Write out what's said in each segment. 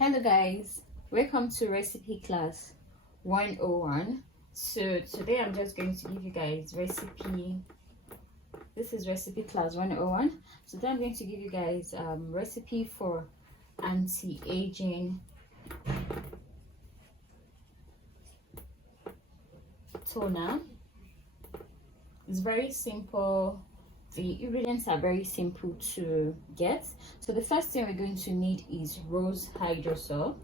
Hello guys, welcome to recipe class 101. So today I'm just going to give you guys recipe. This is recipe class 101. So today I'm going to give you guys recipe for anti-aging toner. It's very simple. The ingredients are very simple to get. So the first thing we're going to need is rose hydrosol.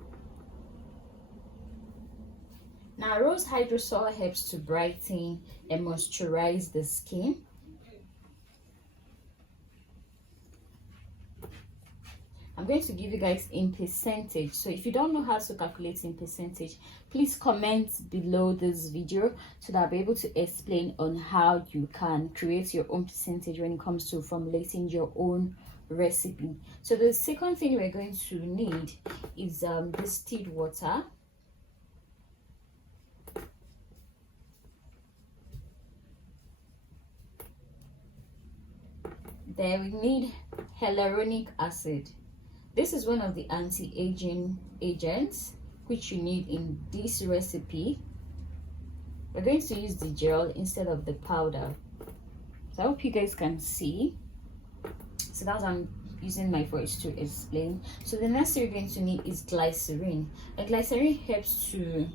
Now, rose hydrosol helps to brighten and moisturize the skin. I'm going to give you guys in percentage. So if you don't know how to calculate in percentage, please comment below this video so that I'll be able to explain on how you can create your own percentage when it comes to formulating your own recipe. So the second thing we're going to need is distilled water. Then we need hyaluronic acid. This is one of the anti-aging agents which you need in this recipe. We're going to use the gel instead of the powder. So I hope you guys can see. So that's why I'm using my voice to explain. So the next thing you're going to need is glycerin. And glycerin helps to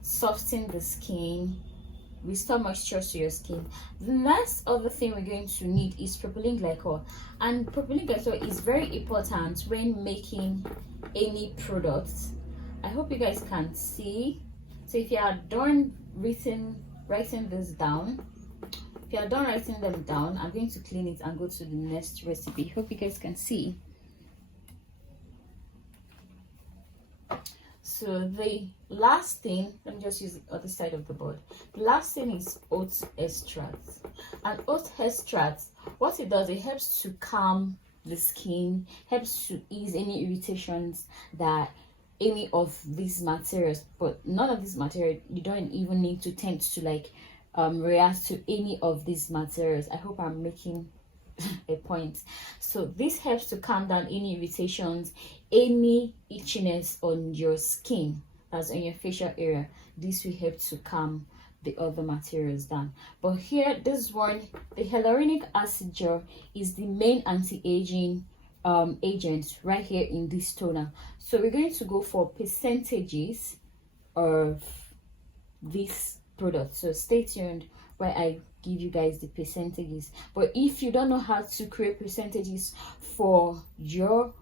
soften the skin, restore moisture to your skin. The next other thing we're going to need is propylene glycol, and propylene glycol is very important when making any products. I hope you guys can see. So if you are done writing this down, if you are done writing them down, I'm going to clean it and go to the next recipe. Hope you guys can see. So the last thing, let me just use the other side of the board. The last thing is oat extract. And oat extract, what it does, it helps to calm the skin, helps to ease any irritations that any of these materials, but none of these materials, you don't even need to tend to like react to any of these materials. I hope I'm making a point. So this helps to calm down any irritations, any itchiness on your skin, as on your facial area. This will help to calm the other materials down. But here, this one, the hyaluronic acid gel, is the main anti-aging agent right here in this toner. So we're going to go for percentages of this product. So stay tuned while I give you guys the percentages. But if you don't know how to create percentages for your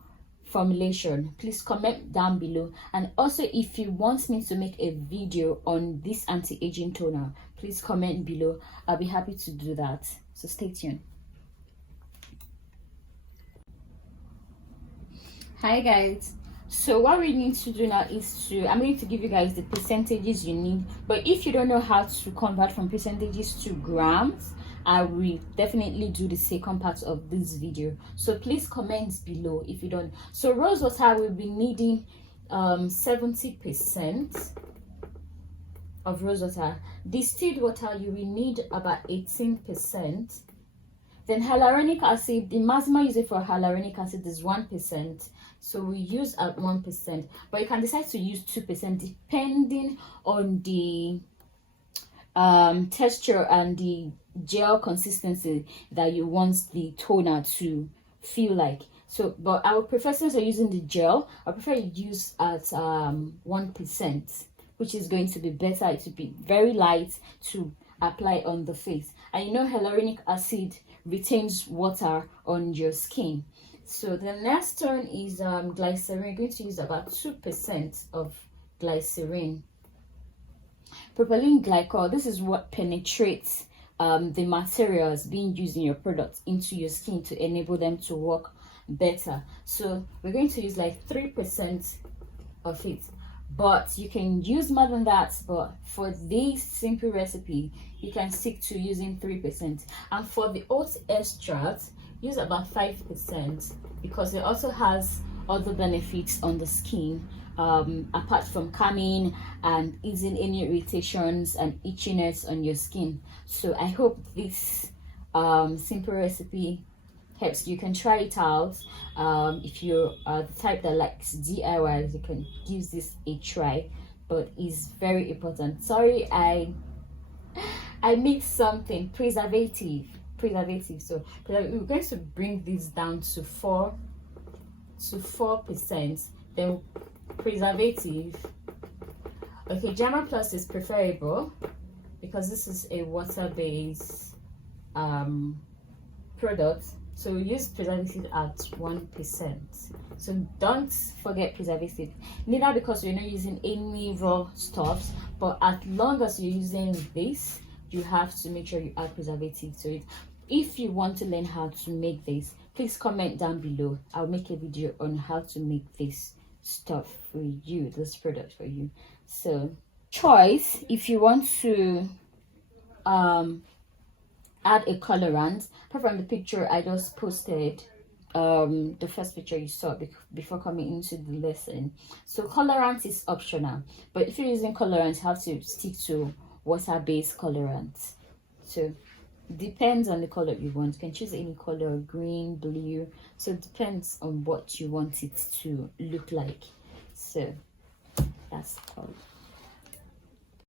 formulation, please comment down below. And also, if you want me to make a video on this anti-aging toner, please comment below. I'll be happy to do that. So stay tuned. Hi guys, so what we need to do now is I'm going to give you guys the percentages you need. But if you don't know how to convert from percentages to grams, I will definitely do the second part of this video. So please comment below if you don't. So rose water, will be needing 70% of rose water. Distilled water, you will need about 18%. Then hyaluronic acid, the maximum usage for hyaluronic acid is 1%. So we use at 1%, but you can decide to use 2% depending on the texture and the gel consistency that you want the toner to feel like. So, but I would prefer, since you're using the gel, I prefer you use at 1%, which is going to be better. It will be very light to apply on the face. And you know, hyaluronic acid retains water on your skin. So the next one is glycerin. We're going to use about 2% of glycerin. Propylene glycol, this is what penetrates the materials being used in your product into your skin to enable them to work better. So we're going to use like 3% of it, but you can use more than that. But for this simple recipe, you can stick to using 3%. And for the oat extract, use about 5%, because it also has other benefits on the skin, apart from calming and easing any irritations and itchiness on your skin. So I hope this simple recipe helps. You can try it out. If you're the type that likes DIYs, you can give this a try, but it's very important. Sorry, I mixed something. Preservative. So we're going to bring this down to 4%. Then preservative. Okay, German Plus is preferable because this is a water-based product. So use preservative at 1%. So don't forget preservative. Neither because you're not using any raw stuffs, but as long as you're using this, you have to make sure you add preservative to it. If you want to learn how to make this, please comment down below. I'll make a video on how to make this stuff for you, this product for you. So choice, if you want to add a colorant, apart from the picture I just posted, the first picture you saw before coming into the lesson. So colorant is optional, but if you're using colorant, you have to stick to water-based colorant. So depends on the color you want. You can choose any color, green, blue, so it depends on what you want it to look like. So that's all.